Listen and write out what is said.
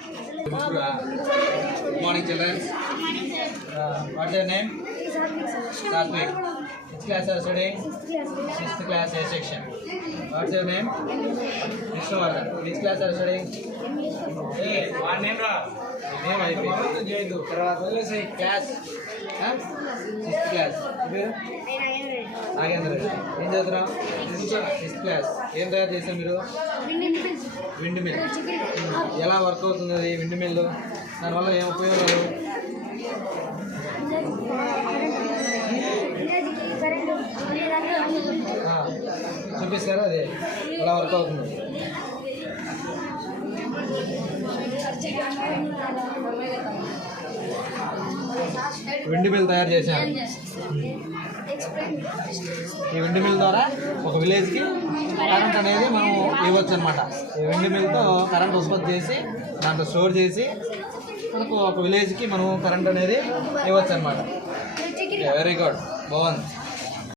Good morning, children. What's your name? Satvik. Which class are you studying? 6th class A section. What's your name? Vishnuvardhan. Which class are you studying? Hey, one name ra. Name అయిపోయింది. Class? 6th class. Nagendra. ఏం చదువుతున్నాం? 6th class. ఏం తయారు చేశారు మీరు? Wind mill. ఎలా work అవుతుంది అది విండ్ మిల్? దానివల్ల ఏం ఉపయోగాలు? చూపిస్తారా అది ఎలా వర్క్ అవుతుంది? విండ్ మిల్ తయారు చేశాను. ఈ విండ్ మిల్ ద్వారా ఒక విలేజ్కి కరెంట్ అనేది మనం ఇవ్వచ్చు అనమాట. ఈ విండ్ మిల్తో కరెంట్ ఉత్పత్తి చేసి దాంట్లో స్టోర్ చేసి మనకు ఒక విలేజ్కి మనం కరెంట్ అనేది ఇవ్వచ్చు అనమాట. వెరీ గుడ్, బాగుంది.